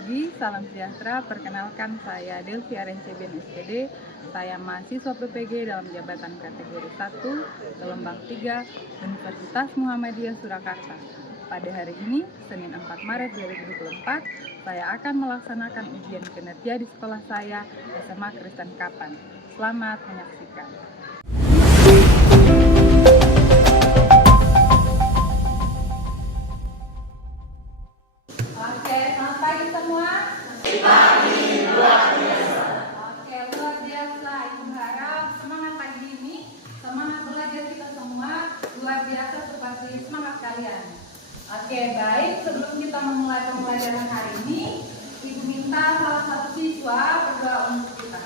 pagi, salam sejahtera. Perkenalkan saya Delvi RNCBN SPD. Saya mahasiswa PPG dalam jabatan kategori 1, gelombang 3, Universitas Muhammadiyah Surakarta. Pada hari ini, Senin 4 Maret 2024, saya akan melaksanakan ujian kinerja di sekolah saya, SMA Kristen Kapan. Selamat menyaksikan. Oke, selamat pagi semua. Pagi, luar biasa. Oke, luar biasa. Ibu harap semangat pagi ini, semangat belajar kita semua luar biasa seperti semangat kalian. Oke, baik. Sebelum kita memulai pembelajaran hari ini, Ibu minta salah satu siswa berdoa untuk kita.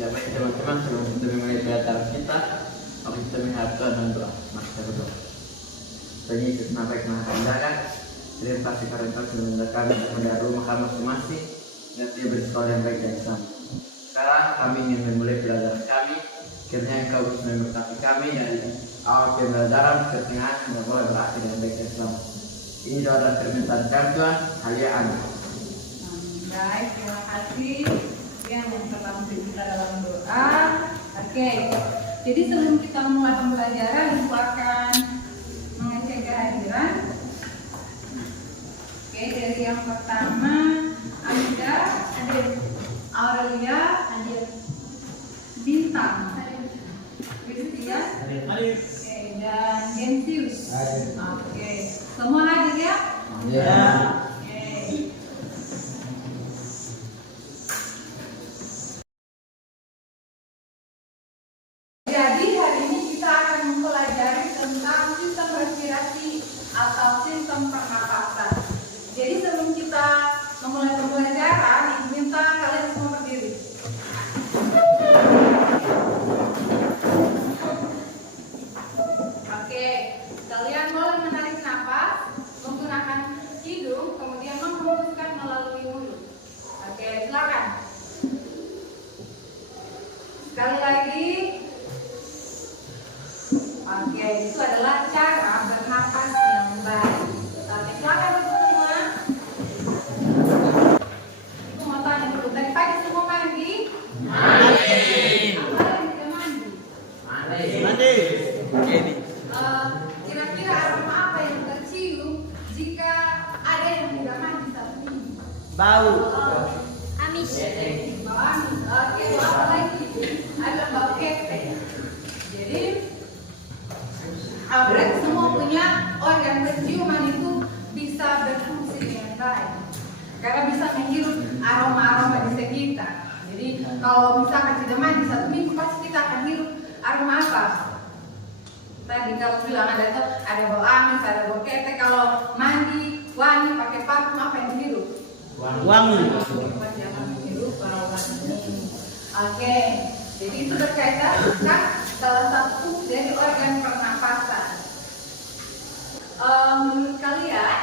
Ya baik teman-teman, sebelum kita memulai pelajaran kita, mari kita menghadap Tuhan dan doa. Mari kita berdoa. Tuhan Yesus, sampai kemahasiswaan, terima kasih karena Engkau sudah mendatangkan kami dari rumah kami masing-masing, dan dia bersekolah yang baik dan sama. Sekarang kami ingin memulai pelajaran kami, kiranya Engkau bisa memberkati kami dari awal pembelajaran ke tengah dan boleh berakhir dengan baik dan selamat. Ini doa dan permintaan kami Tuhan, haleluya amin. Baik, terima kasih yang memperlakukan kita dalam doa. Oke, jadi sebelum kita memulai pembelajaran, Ibu akan mengecek kehadiran. Oke, dari yang pertama ada Aurelia, Bintang, Christian, oke, dan Gensius. Oke, semua hadir ya? Ya. Jadi hari ini kita akan mempelajari tentang sistem respirasi atau sistem pernapasan. Jadi sebelum kita memulai pembelajaran, Ibu minta kalian semua berdiri. Oke, kalian boleh menarik nafas menggunakan hidung, kemudian menghembuskan melalui mulut. Oke, silakan. Sekali lagi. Oke, itu adalah cara bernapas yang baik. Oke, silakan ibu semua. Ibu mau tanya dulu, tadi pagi semua mandi? Mandi. Apa yang tidak mandi? Mandi. Kira-kira aroma apa yang tercium jika ada yang tidak mandi saat ini? Bau. Amis. Bau amis. Oke, apa lagi? Ada bau ketek. Jadi berarti semua punya organ penciuman itu bisa berfungsi dengan baik karena bisa menghirup aroma-aroma di sekitar. Jadi kalau misalkan tidak mandi 1 minggu pasti kita akan hirup aroma apa? Tadi kalau bilang ada bau amis, ada bau ketek. Kalau mandi wangi pakai parfum, apa yang dihirup? Wangi. Jangan menghirup bau wangi. Oke, jadi itu berkaitan dengan salah satu dari organ pernapasan. Menurut kalian,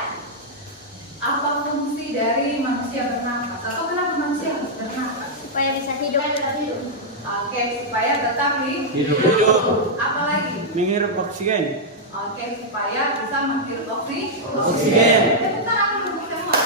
apa fungsi dari manusia bernapas? Atau kenapa manusia harus bernapas? Supaya bisa hidup. Oke, supaya tetap Hidup. Apa lagi? Menghirup oksigen. Oke, supaya bisa menghirup Oksigen. Tepuk tangan dulu semua.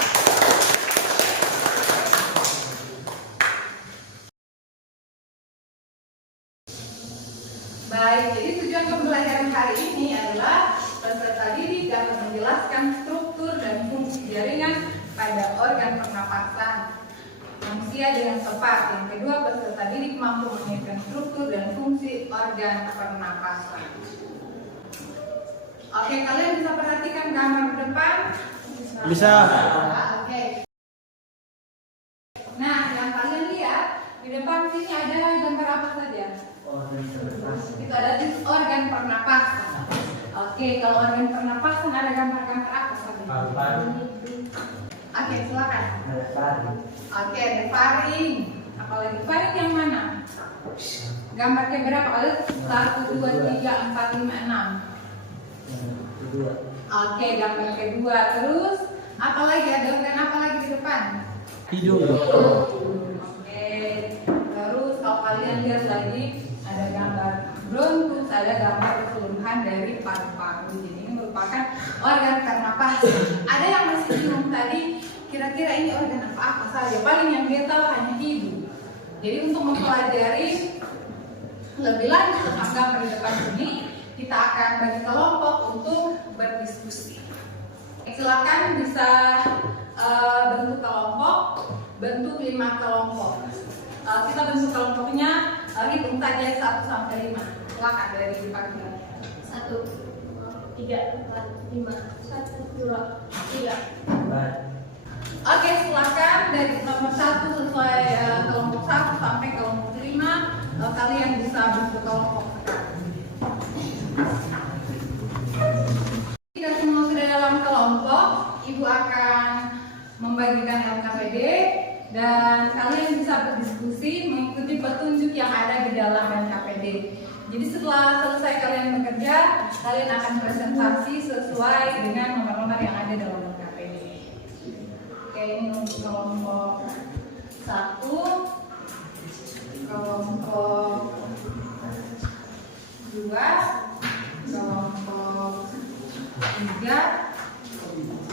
Baik, jadi tujuan pembelajaran hari ini adalah peserta didik dapat menjelaskan struktur dan fungsi jaringan pada organ pernapasan manusia dengan tepat. Yang kedua, peserta didik mampu mengaitkan struktur dan fungsi organ pernapasan. Oke, kalian bisa perhatikan gambar depan? Bisa. Oke. Nah, yang kalian lihat di depan sini ada gambar apa saja? Itu ada organ pernapasan. Oke, kalau organ pernapasan ada gambar-gambar apa saja? Oke, silakan. Oke, ada faring. Apalagi faring yang mana? Gambar ke berapa? Ada 1, 2, 3, 4, 5, 6. Oke, gambar kedua. Terus apalagi ada organ apa lagi di depan? Hidung. Oke, terus kalau kalian lihat lagi ada gambar bronkus, ada gambar keseluruhan pembentukan dari paru-paru. Jadi ini merupakan organ pernapasan. Ada yang masih bingung tadi, kira-kira ini organ apa saja? Paling yang dia tahu hanya hidung. Jadi untuk mempelajari lebih lanjut anggapan di depan ini, kita akan bagi kelompok untuk berdiskusi. Silakan bisa bentuk kelompok, bentuk 5 kelompok. Kita bentuk kelompoknya, hitung saja 1 sampai 5. Silakan dari depan. 1, 2, 3, 4, 5. 1, 2, 3. Oke, silakan dari nomor 1 sesuai kelompok 1 sampai kelompok 5. Kalian bisa bentuk kelompok. Jika semua sudah dalam kelompok, Ibu akan membagikan LKPD dan kalian bisa berdiskusi mengikuti petunjuk yang ada di dalam LKPD. Jadi setelah selesai kalian bekerja, kalian akan presentasi sesuai dengan nomor-nomor yang ada dalam LKPD. Oke, ini untuk kelompok 1, kelompok 2, kelompok 3,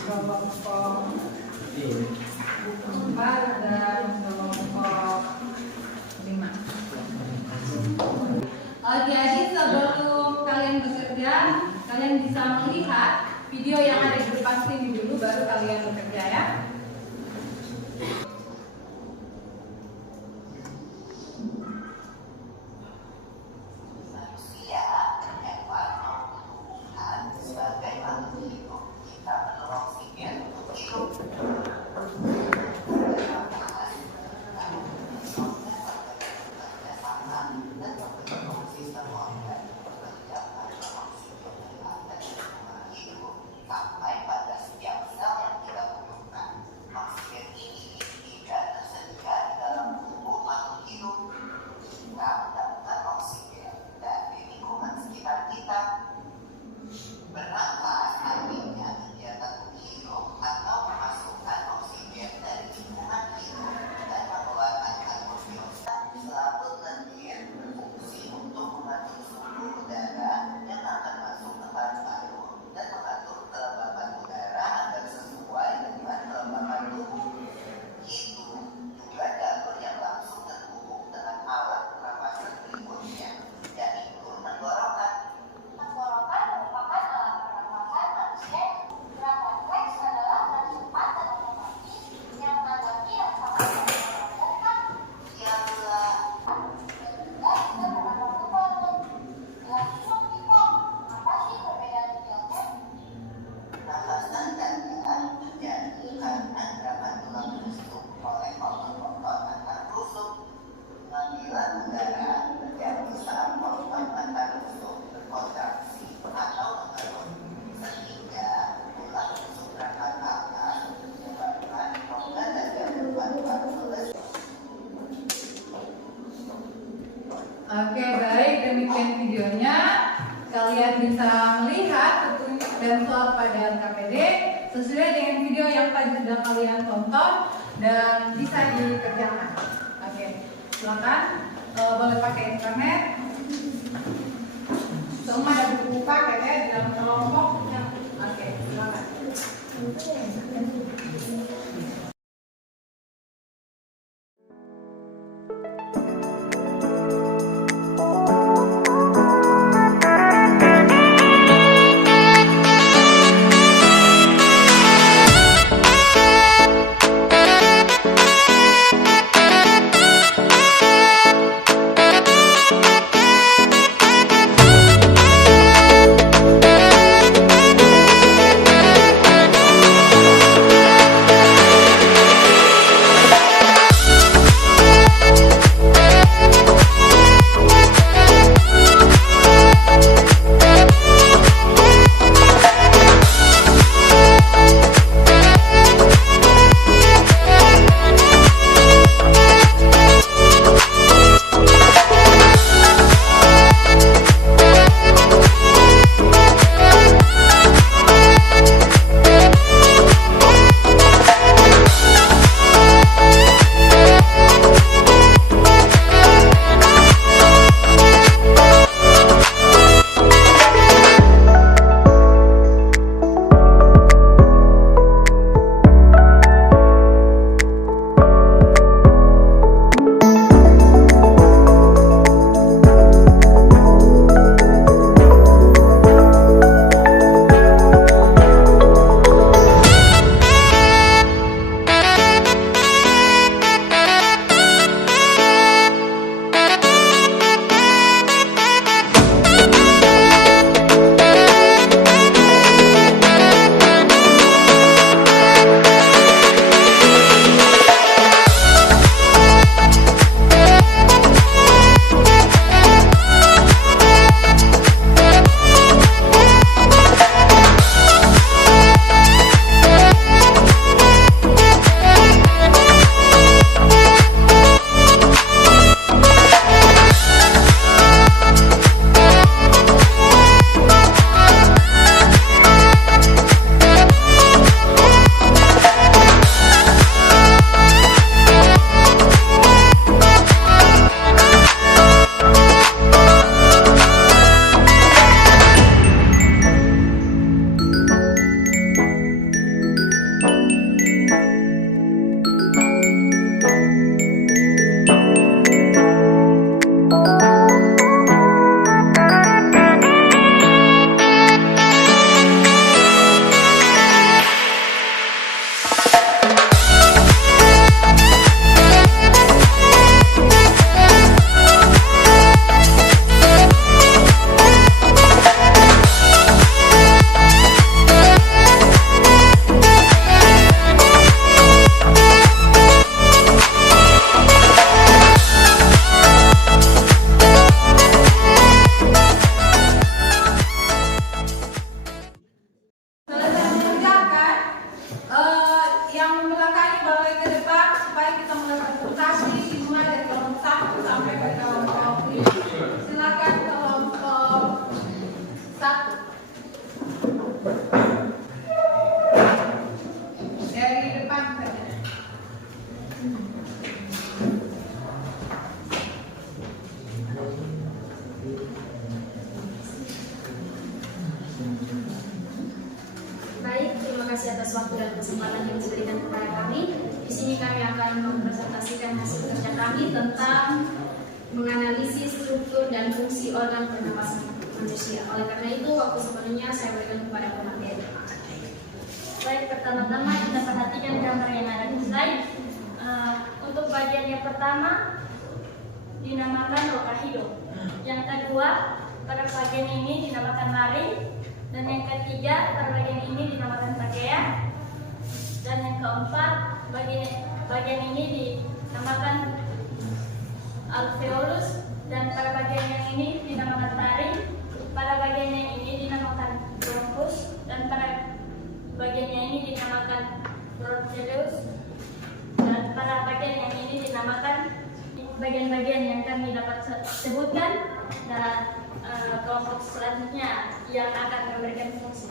kelompok 4, dan kelompok 5. Jadi sebelum kalian bekerja, kalian bisa melihat video yang ada di depan sini dulu, baru kalian bekerja ya. Oke, baik, demikian videonya. Kalian bisa melihat petunjuk dan soal pada LKPD sesuai dengan video yang tadi sudah kalian tonton dan bisa dikerjakan. Oke, silakan boleh pakai internet. Semua ada buku paket ya di dalam kelompok. Oke, silakan. kasih atas waktu dan kesempatan yang diberikan kepada kami. Di sini kami akan mempresentasikan hasil kerja kami tentang menganalisis struktur dan fungsi organ pernapasan manusia. Oleh karena itu, waktu sepenuhnya saya berikan kepada pemateri. Baik, pertama-tama kita perhatikan gambar yang ada di slide. Untuk bagian yang pertama dinamakan roka hidung. Yang kedua, pada bagian ini dinamakan laring. Dan yang ketiga, pada bagian ini dinamakan trachea. Dan yang keempat, bagian ini dinamakan alveolus. Dan pada bagian yang ini dinamakan taring. Pada bagian yang ini dinamakan bronchus. Dan pada bagian yang ini dinamakan bronchus. Dan pada bagian yang ini dinamakan bagian-bagian yang kami dapat sebutkan dan kelompok selanjutnya yang akan memberikan fungsi.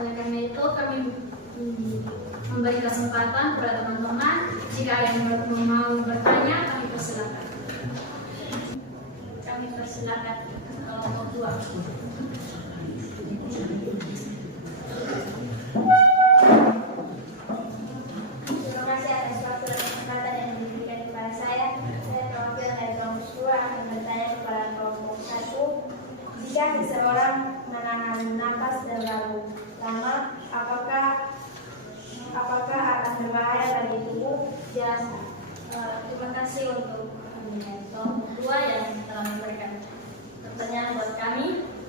Oleh karena itu kami memberi kesempatan kepada teman-teman, jika ada yang mau bertanya kami persilakan. Kami persilakan kelompok 2. Jika seseorang menahan napas terlalu lama, apakah akan berbahaya bagi tubuh? Jelaskan. Terima kasih untuk kelompok 2 yang telah memberikan pertanyaan buat kami.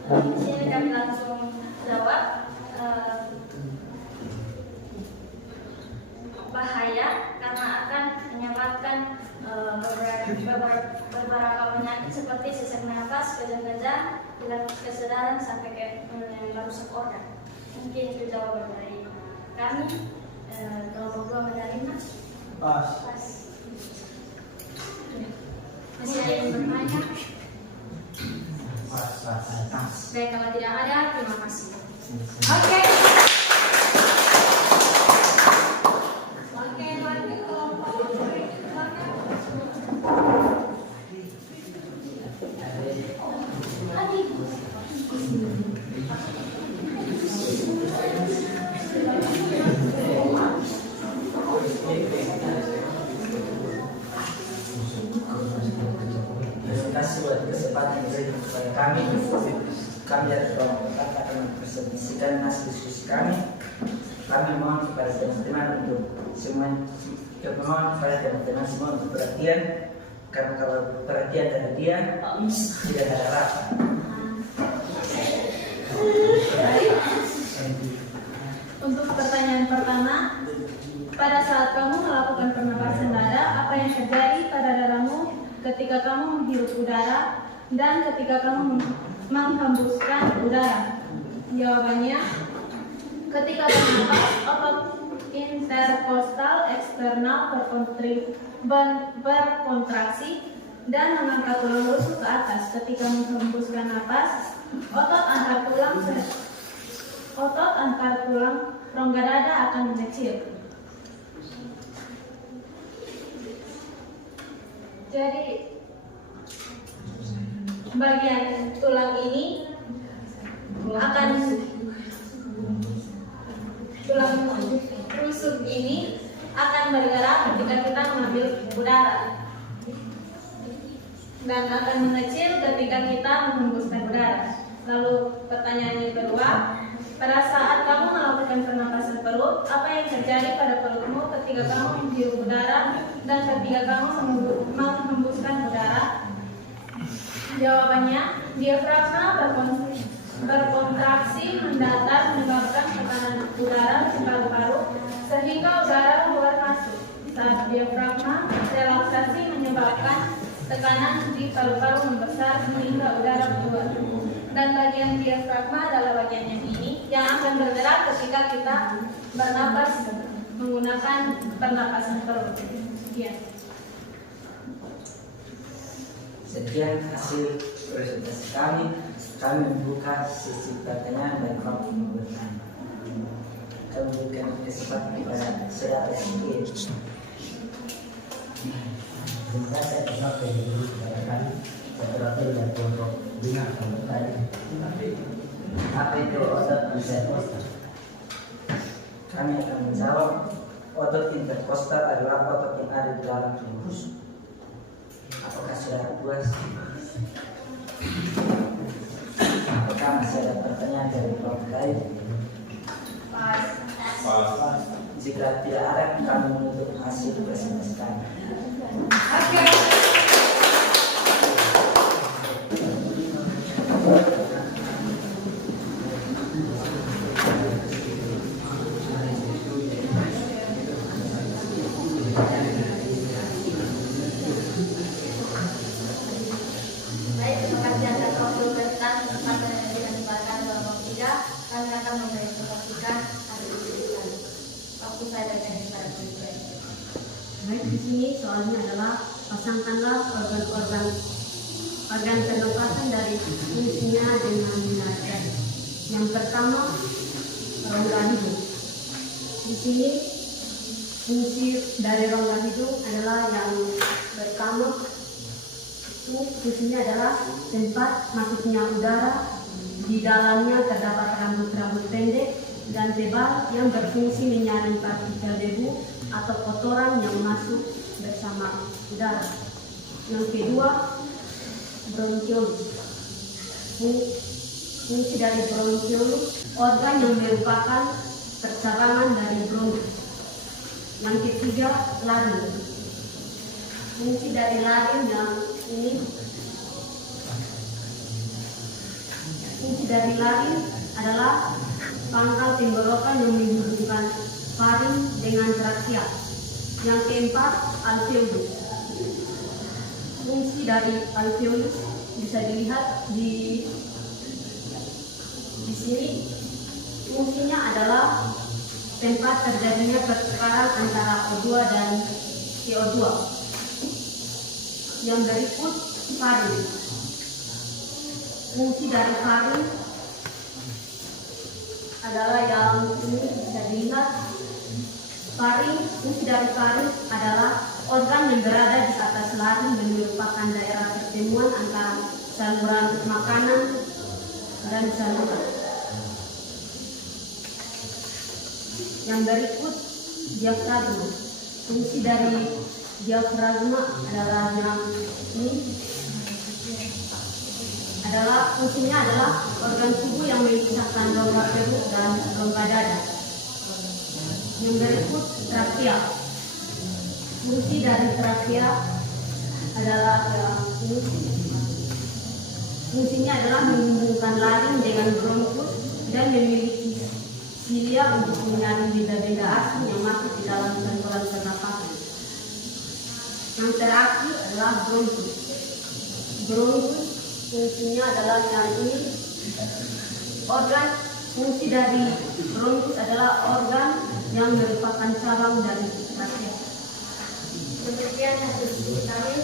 Di sini kami langsung jawab. Bahaya karena akan menyebabkan beberapa penyakit seperti sesak napas, kejang-kejang, hilang kesadaran sampai ke merusak organ. Mungkin itu jawaban dari kami. Kelompok 2 menerima. Pas. Masih ada yang bertanya? Pas. Baik, kalau tidak ada, terima kasih. Oke. Terima kasih buat kesempatan yang diberikan kepada kami. Kami dari kelompok 4 akan mempresentasikan hasil diskusi kami. Kami mohon kepada teman-teman untuk semua untuk perhatian, karena kalau perhatian dari dia tidak ada rasa. Untuk pertanyaan pertama, pada saat kamu melakukan pernapasan dada, apa yang terjadi pada dadamu ketika kamu menghirup udara dan ketika kamu menghembuskan udara? Jawabannya, ketika bernapas, otot interkostal eksternal berkontraksi dan mengangkat tulang rusuk ke atas. Ketika menghembuskan napas, otot antar tulang rongga dada akan mengecil. Jadi bagian tulang ini tulang rusuk ini akan bergerak ketika kita mengambil udara dan akan mengecil ketika kita menghembuskan udara. Lalu pertanyaan yang kedua, pada saat kamu melakukan pernapasan perut, apa yang terjadi pada perutmu ketika kamu menghirup udara dan ketika kamu menghembuskan udara? Jawabannya, diafragma berkontraksi mendatar menyebabkan tekanan udara di paru-paru sehingga udara keluar masuk. Saat diafragma relaksasi menyebabkan tekanan di paru-paru membesar sehingga udara keluar. Dan bagian diafragma adalah bagian yang ini yang akan bergerak ketika kita bernapas menggunakan pernapasan perut. Sekian hasil presentasi kami. Kami membuka sesi pertanyaan dan kelompok yang bertanya. Kami berikan kesempatan kepada saudara sedikit. Terima kasih atas waktu yang diberi kepada kami. Seperti dan kelompok dengar kelompok tadi. Apa itu otot interkostal? kami akan menjawab otot interkostal adalah otot yang ada di dalam tubuh. Apakah sudah puas? Apakah masih ada pertanyaan dari Prof. Kai? Jika tidak ada, kami menutup hasil presentasi kami. Baik, terima kasih atas konsultasi kesempatan yang dilakukan dalam tiga. Kami akan mempresentasikan hasil kita. Waktu saya berikan kepada penelitian. Baik, di sini soalnya adalah pasangkanlah organ pernapasan dari fungsinya dengan nada. Yang pertama, rongga hidung. Di sini fungsi dari rongga hidung adalah yang pertama, itu fungsinya adalah tempat masuknya udara. Di dalamnya terdapat rambut-rambut pendek dan tebal yang berfungsi menyaring partikel debu atau kotoran yang masuk bersama udara. Yang kedua, bronkiolus. Fungsi dari bronkiolus, organ yang merupakan percabangan dari bronkus. Yang ketiga, laring. Fungsi dari laring yang ini, fungsi dari laring adalah pangkal tenggorokan yang menghubungkan faring dengan trakea. Yang keempat, alveolus. Fungsi dari alveolus bisa dilihat di sini. Fungsinya adalah tempat terjadinya pertukaran antara O2 dan CO2. Yang berikut, faring. Fungsi dari faring adalah yang ini bisa dilihat. Fungsi dari faring adalah organ yang berada di atas laring dan merupakan daerah pertemuan antara saluran makanan dan saluran. Yang berikut, diafragma. Fungsi dari diafragma adalah yang ini, fungsinya adalah organ tubuh yang memisahkan rongga perut dan rongga dada. Yang berikut, trakea. Fungsi dari trakea adalah ini. Fungsinya adalah menghubungkan laring dengan bronkus dan memiliki silia untuk menyaring benda-benda asing yang masuk di dalam saluran pernapasan. Yang terakhir adalah bronkus. Bronkus fungsinya adalah yang ini. Fungsi dari bronkus adalah organ yang merupakan cabang dari trakea. Demikian hasil diskusi kami.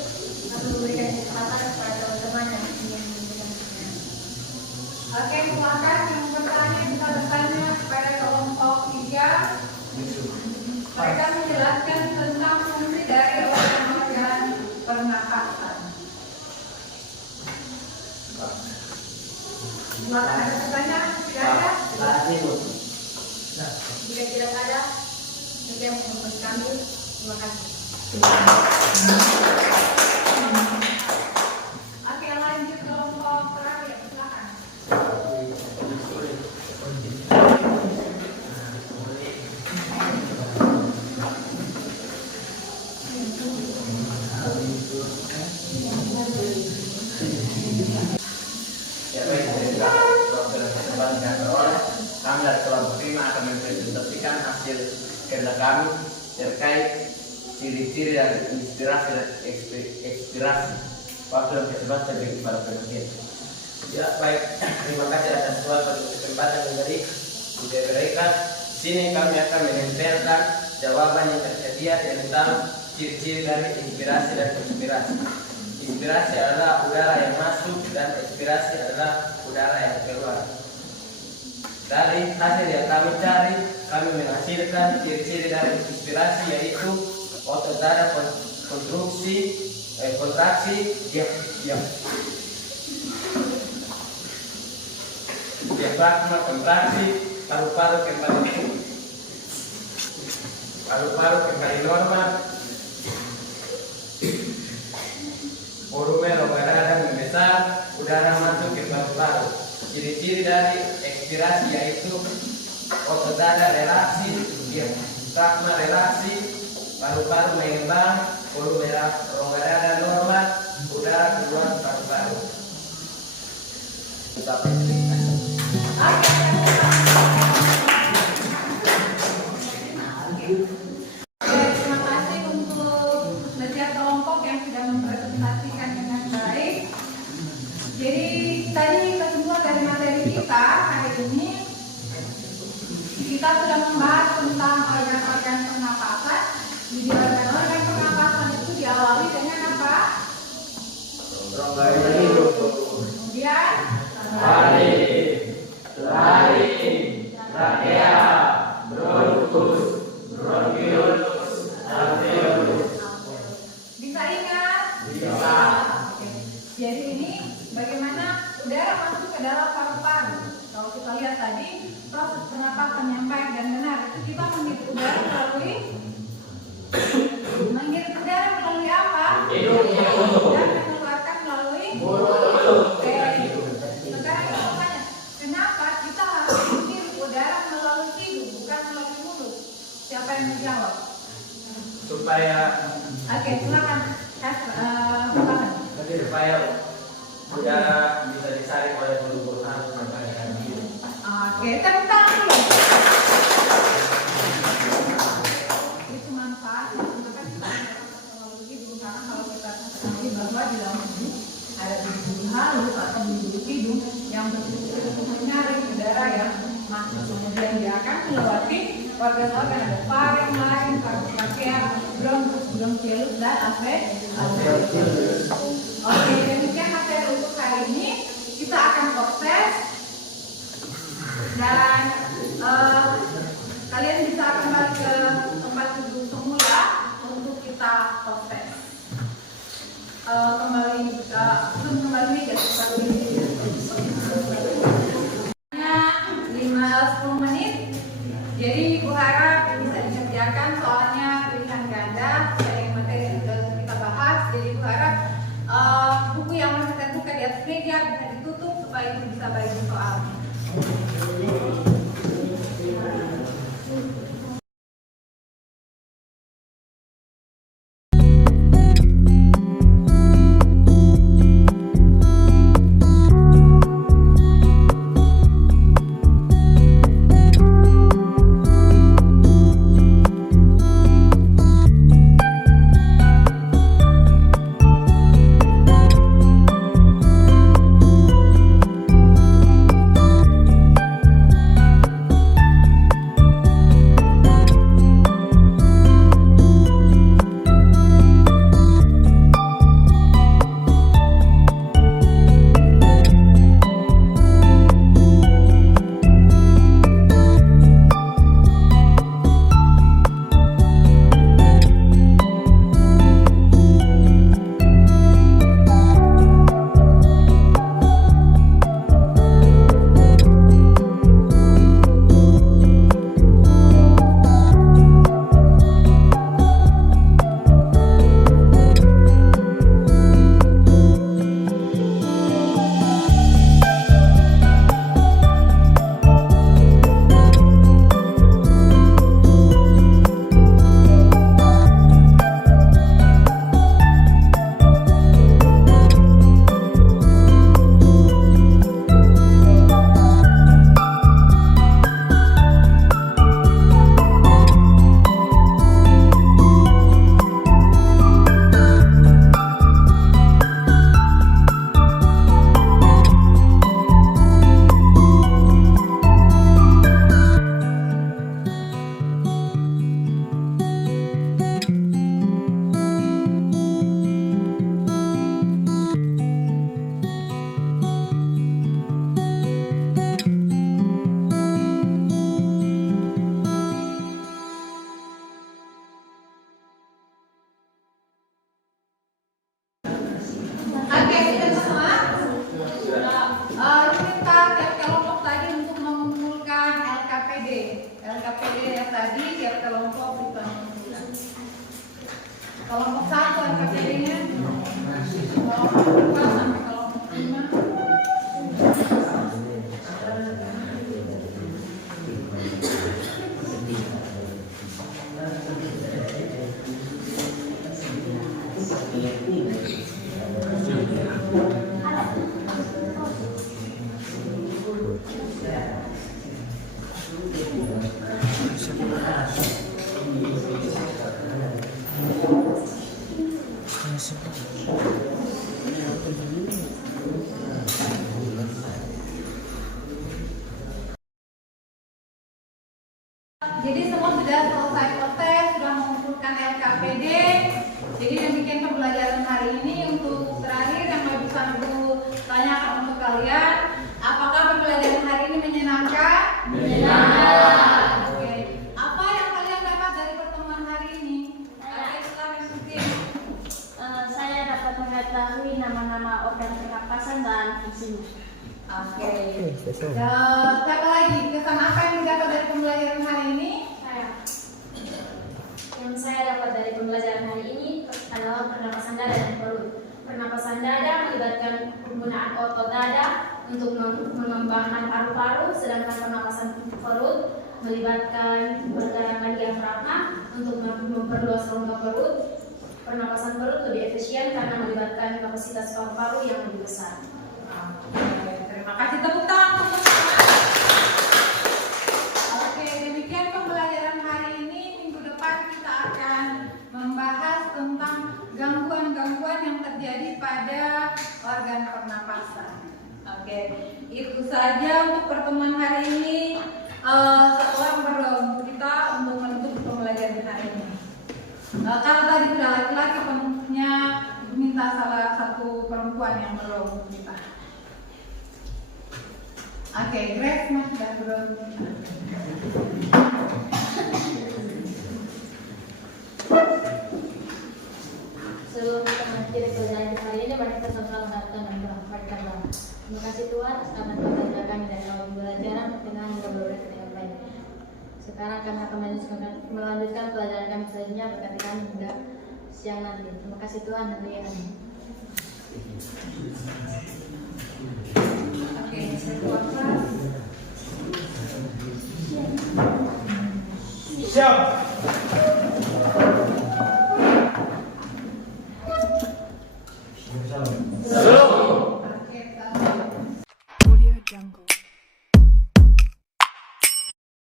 Kami memberikan kesempatan kepada teman-teman yang ingin memberikan pertanyaan. Oke, silakan yang bertanya bisa bertanya kepada kelompok 3. Mereka menjelaskan tentang fungsi dari organ-organ pernapasan. Silakan ada pertanyaan? Tidak ada? Jika tidak ada, demikian pendapat kami. Terima kasih. Oke, lanjut kelompok terakhir. Silakan. Ya baik, dokter kesempatan yang beroleh, kami dari kelompok 5 akan mempresentasikan hasil kerja kami terkait ciri-ciri dan inspirasi dan ekspirasi. Waktu dan kesempatan saya beri kepada penelitian. Ya baik, terima kasih atas suatu kesempatan yang diberikan. Sini kami akan menempelkan jawaban yang tersedia tentang ciri-ciri dari inspirasi dan ekspirasi. Inspirasi adalah udara yang masuk dan ekspirasi adalah udara yang keluar. Dari hasil yang kami cari, kami menghasilkan ciri-ciri dari inspirasi yaitu otot dada kontraksi, diafragma kontraksi, paru-paru kembali paru-paru kembali normal, volume rongga dada membesar, udara masuk ke paru-paru. Ciri-ciri dari ekspirasi yaitu otot dada relaksi, diafragma relaksi, paru-paru mengembang, volume rongga dada normal, udara keluar paru-paru. Terima kasih untuk setiap kelompok yang sudah mempresentasikan dengan baik. Jadi tadi kesimpulan dari materi kita hari ini, kita sudah membahas tentang organ-organ pernapasan. Di organ-organ pernapasan itu diawali dengan apa? Rongga hidup, Kemudian lari, trakea, bronkus, bronkiolus, alveolus. bisa ingat? Bisa. Oke. Jadi ini bagaimana udara masuk ke dalam paru-paru. Kalau kita lihat tadi proses pernapasan yang baik dan benar itu kita menghirup udara melalui apa? Hidung. Dan mengeluarkan melalui Mulut. Oke. Sekarang kita tanya, kenapa kita harus menghirup udara melalui hidung bukan melalui mulut? Siapa yang menjawab? Supaya Silakan. supaya udara bisa disaring oleh peluru halus sampai ke hidung. Oke, tepuk tangan dulu. Itu manfaat. Maka kita melalui hidung karena kalau kita ketahui bahwa di dalam hidung ada bulu halus atau bulu hidung yang berfungsi untuk menyaring udara yang masuk. Kemudian dia akan melewati organ-organ ada faring, laring, trakea, bronkus, bronkiolus dan alveolus. Oke, demikian materi untuk hari ini. Kita akan proses dan kalian bisa kembali ke tempat duduk semula untuk kita proses. Kembali meja seperti ini. 5-10 menit. Jadi Ibu harap bisa dikerjakan soalnya pilihan ganda dari materi yang sudah kita bahas. Jadi Ibu harap buku yang masih terbuka di atas meja bisa ditutup supaya Ibu bisa bagi soal. LKPD yang tadi tiap kelompok bisa Kelompok 1 LKPD-nya, kelompok 2 sampai kelompok 5. Jadi semua sudah selesai protes, sudah mengumpulkan LKPD. Jadi demikian pembelajaran hari ini. Untuk terakhir yang mau bisa Ibu tanyakan untuk kalian, apakah pembelajaran hari ini menyenangkan? Menyenangkan. Oke. Apa yang kalian dapat dari pertemuan hari ini? Silakan Suti. Saya dapat mengetahui nama-nama organ pernapasan dan fungsinya. Oke. Siapa lagi? Kesan apa yang didapat dari pembelajaran hari ini? Yang saya dapat dari pembelajaran hari ini adalah pernapasan dada dan perut. Pernapasan dada melibatkan penggunaan otot dada untuk mengembangkan paru-paru, sedangkan pernapasan perut melibatkan pergerakan diafragma untuk memperluas rongga perut. Pernapasan perut lebih efisien karena melibatkan kapasitas paru-paru yang lebih besar. Terima kasih, tepuk tangan untuk semua. Oke, demikian pembelajaran hari ini. Minggu depan kita akan membahas tentang gangguan-gangguan yang terjadi pada organ pernapasan. Oke, itu saja untuk pertemuan hari ini. Setelah berdoa kita untuk menutup pembelajaran hari ini. Kalau tadi sudah laki-laki, penutupnya minta salah satu perempuan yang berdoa kita. Oke, Grace mas dan berdoa. Sebelum kita mengakhiri pelajaran kita hari ini, mari kita sama-sama mengatakan dan berdoa. Terima kasih Tuhan karena Tuhan mengajar kami dari awal pembelajaran perkenalan hingga beberapa dengan baik. Sekarang kami akan melanjutkan pelajaran kami selanjutnya berkati kami hingga siang nanti. Terima kasih Tuhan dan amin. Oke, saya keluar. Siap.